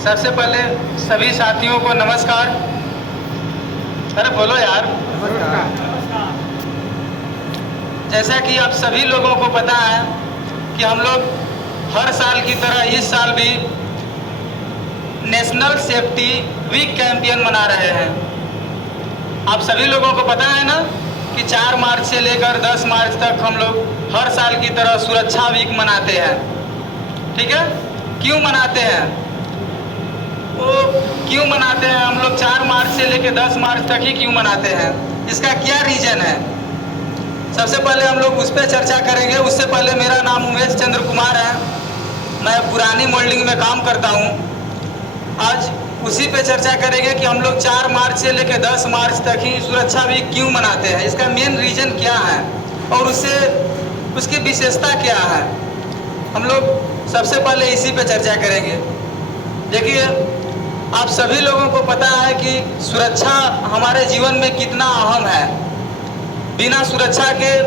सबसे पहले सभी साथियों को नमस्कार। अरे बोलो यार। जैसा कि आप सभी लोगों को पता है कि हम लोग हर साल की तरह इस साल भी नेशनल सेफ्टी वीक कैंपेन मना रहे हैं। आप सभी लोगों को पता है ना कि 4 मार्च से लेकर 10 मार्च तक हम लोग हर साल की तरह सुरक्षा वीक मनाते हैं। ठीक है, क्यों मनाते हैं? वो क्यों मनाते हैं? हम लोग 4 मार्च से लेकर 10 मार्च तक ही क्यों मनाते हैं? इसका क्या रीजन है? सबसे पहले हम लोग उस पर चर्चा करेंगे। उससे पहले मेरा नाम उमेश चंद्र कुमार है, मैं पुरानी मोल्डिंग में काम करता हूँ। आज उसी पे चर्चा करेंगे कि हम लोग 4 मार्च से लेकर 10 मार्च तक ही सुरक्षा वीक क्यों मनाते हैं, इसका मेन रीजन क्या है और उसकी विशेषता क्या है। हम लोग सबसे पहले इसी पे चर्चा करेंगे। देखिए, आप सभी लोगों को पता है कि सुरक्षा हमारे जीवन में कितना अहम है। बिना सुरक्षा के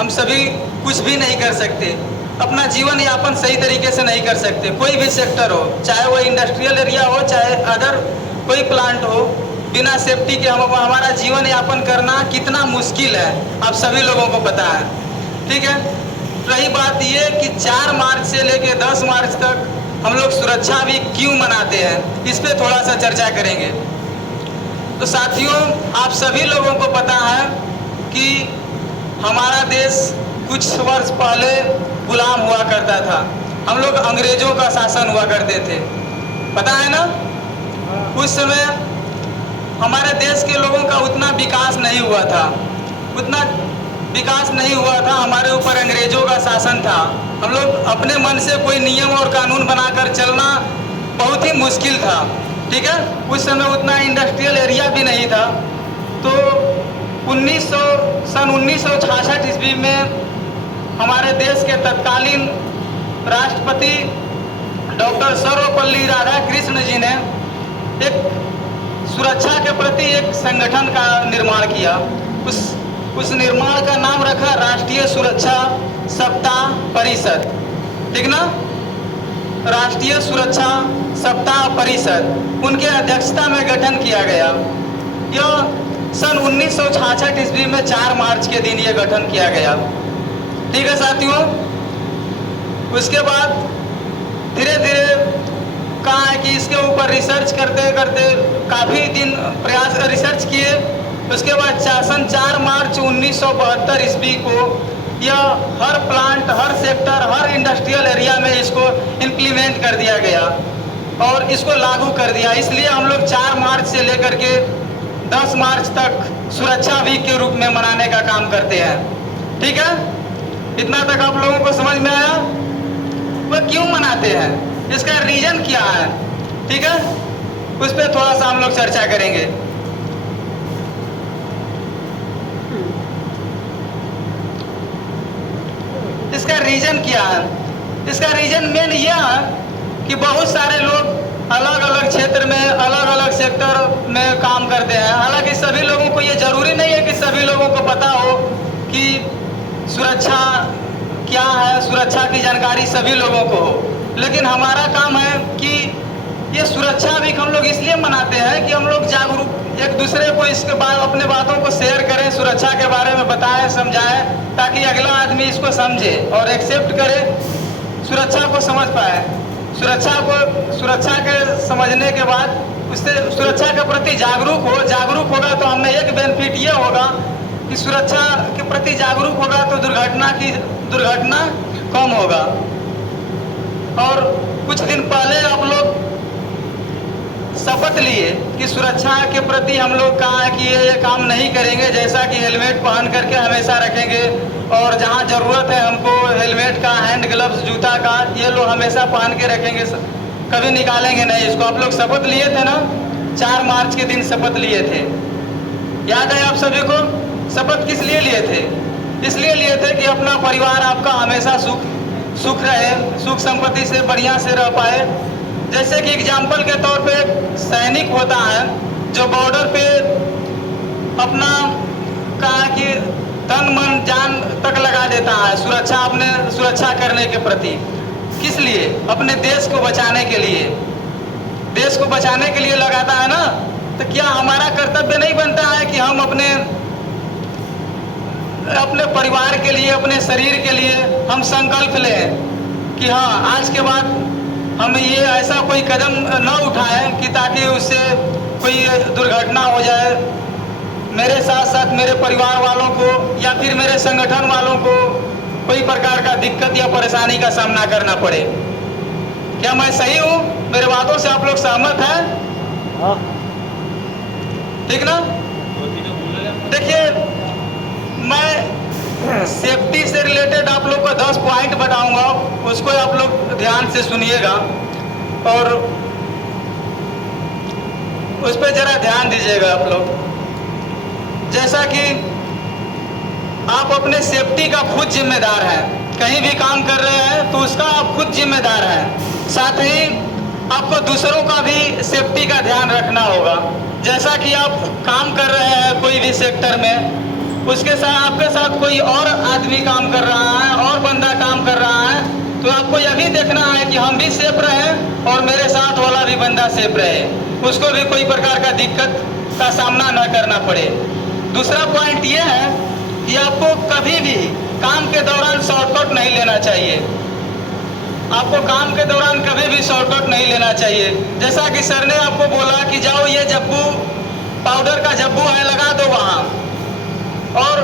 हम सभी कुछ भी नहीं कर सकते, अपना जीवन यापन सही तरीके से नहीं कर सकते। कोई भी सेक्टर हो, चाहे वो इंडस्ट्रियल एरिया हो, चाहे अदर कोई प्लांट हो, बिना सेफ्टी के हमारा जीवन यापन करना कितना मुश्किल है, आप सभी लोगों को पता है। ठीक है, रही बात ये कि 4 मार्च से लेकर 10 मार्च तक हम लोग सुरक्षा वीक क्यों मनाते हैं, इस पर थोड़ा सा चर्चा करेंगे। तो साथियों, आप सभी लोगों को पता है कि हमारा देश कुछ वर्ष पहले गुलाम हुआ करता था। हम लोग अंग्रेजों का शासन हुआ करते थे, पता है ना। उस समय हमारे देश के लोगों का उतना विकास नहीं हुआ था, हमारे ऊपर अंग्रेजों का शासन था। हम लोग अपने मन से कोई नियम और कानून बनाकर चलना बहुत ही मुश्किल था। ठीक है, उस समय उतना इंडस्ट्रियल एरिया भी नहीं था। तो 1966 ईस्वी में हमारे देश के तत्कालीन राष्ट्रपति डॉक्टर सर्वपल्ली राधाकृष्ण जी ने एक सुरक्षा के प्रति एक संगठन का निर्माण किया। उस निर्माण का नाम रखा राष्ट्रीय सुरक्षा सप्ताह परिषद। ठीक ना, राष्ट्रीय सुरक्षा सप्ताह परिषद उनके अध्यक्षता में गठन किया गया। यह सन 1966 ईस्वी में 4 मार्च के दिन ये गठन किया गया। ठीक है साथियों, उसके बाद धीरे धीरे कहा है कि इसके ऊपर रिसर्च करते करते काफ़ी दिन प्रयास रिसर्च किए। उसके बाद सन 4 मार्च 1972 ईस्वी को यह हर प्लांट, हर सेक्टर, हर इंडस्ट्रियल एरिया में इसको इम्प्लीमेंट कर दिया गया और इसको लागू कर दिया। इसलिए हम लोग 4 मार्च से लेकर के 10 मार्च तक सुरक्षा वीक के रूप में मनाने का काम करते हैं। ठीक है, इतना तक आप लोगों को समझ में आया? वह क्यों मनाते हैं, इसका रीजन क्या है? ठीक है, उस पर थोड़ा सा हम लोग चर्चा करेंगे। इसका रीजन क्या है? इसका रीजन मेन यह है कि बहुत सारे लोग अलग अलग क्षेत्र में, अलग अलग सेक्टर में काम करते हैं। हालांकि सभी लोगों को ये जरूरी नहीं है कि सभी लोगों को पता हो कि सुरक्षा क्या है, सुरक्षा की जानकारी सभी लोगों को हो। लेकिन हमारा काम है कि ये सुरक्षा वीक हम लोग इसलिए मनाते हैं कि हम लोग जागरूक एक दूसरे को इसके बाद अपने बातों को शेयर करें, सुरक्षा के बारे में बताएं, समझाएं, ताकि अगला आदमी इसको समझे और एक्सेप्ट करे, सुरक्षा को समझ पाए। सुरक्षा के समझने के बाद उससे सुरक्षा के प्रति जागरूक होगा तो हमें एक बेनिफिट ये होगा कि सुरक्षा के प्रति जागरूक होगा तो दुर्घटना कम होगा। और कुछ दिन पहले आप लोग शपथ लिए कि सुरक्षा के प्रति हम लोग कहा है कि ये काम नहीं करेंगे, जैसा कि हेलमेट पहन करके हमेशा रखेंगे और जहाँ ज़रूरत है हमको हेलमेट का, हैंड ग्लव्स, जूता का, ये लोग हमेशा पहन के रखेंगे, कभी निकालेंगे नहीं इसको। आप लोग शपथ लिए थे ना, 4 मार्च के दिन शपथ लिए थे, याद है आप सभी को? शपथ किस लिए लिए थे? इसलिए लिए थे कि अपना परिवार आपका हमेशा सुख रहे, सुख संपत्ति से बढ़िया से रह पाए। जैसे कि एग्जाम्पल के तौर पे एक सैनिक होता है जो बॉर्डर पे अपना कहा कि तन मन जान तक लगा देता है सुरक्षा करने के प्रति। किस लिए? अपने देश को बचाने के लिए। देश को बचाने के लिए लगाता है ना, तो क्या हमारा कर्तव्य नहीं बनता है कि हम अपने परिवार के लिए, अपने शरीर के लिए हम संकल्प लें कि हाँ, आज के बाद हम ये ऐसा कोई कदम न उठाएं कि ताकि उससे कोई दुर्घटना हो जाए, मेरे साथ साथ मेरे परिवार वालों को या फिर मेरे संगठन वालों को कोई प्रकार का दिक्कत या परेशानी का सामना करना पड़े। क्या मैं सही हूँ? मेरे बातों से आप लोग सहमत हैं? हाँ। ठीक ना? देखिए, मैं सेफ्टी से रिलेटेड आप लोग को 10 पॉइंट बताऊंगा, उसको आप लोग ध्यान से सुनिएगा और उस पर जरा ध्यान दीजिएगा आप लोग। जैसा कि आप अपने सेफ्टी का खुद जिम्मेदार हैं, कहीं भी काम कर रहे हैं तो उसका आप खुद जिम्मेदार हैं। साथ ही आपको दूसरों का भी सेफ्टी का ध्यान रखना होगा। जैसा कि आप काम कर रहे हैं कोई भी सेक्टर में, उसके साथ आपके साथ कोई और आदमी काम कर रहा है और बंदा काम कर रहा है, तो आपको यह भी देखना है कि हम भी सेफ रहें और मेरे साथ वाला भी बंदा सेफ रहे, उसको भी कोई प्रकार का दिक्कत का सामना न करना पड़े। दूसरा पॉइंट यह है कि आपको कभी भी काम के दौरान शॉर्टकट नहीं लेना चाहिए। आपको काम के दौरान कभी भी शॉर्टकट नहीं लेना चाहिए। जैसा कि सर ने आपको बोला कि जाओ ये जब्बू, पाउडर का जब्बू है, लगा दो वहाँ, और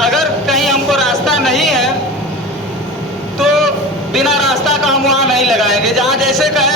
अगर कहीं हमको रास्ता नहीं है तो बिना रास्ता का हम वहाँ नहीं लगाएंगे। जहाँ जैसे कहे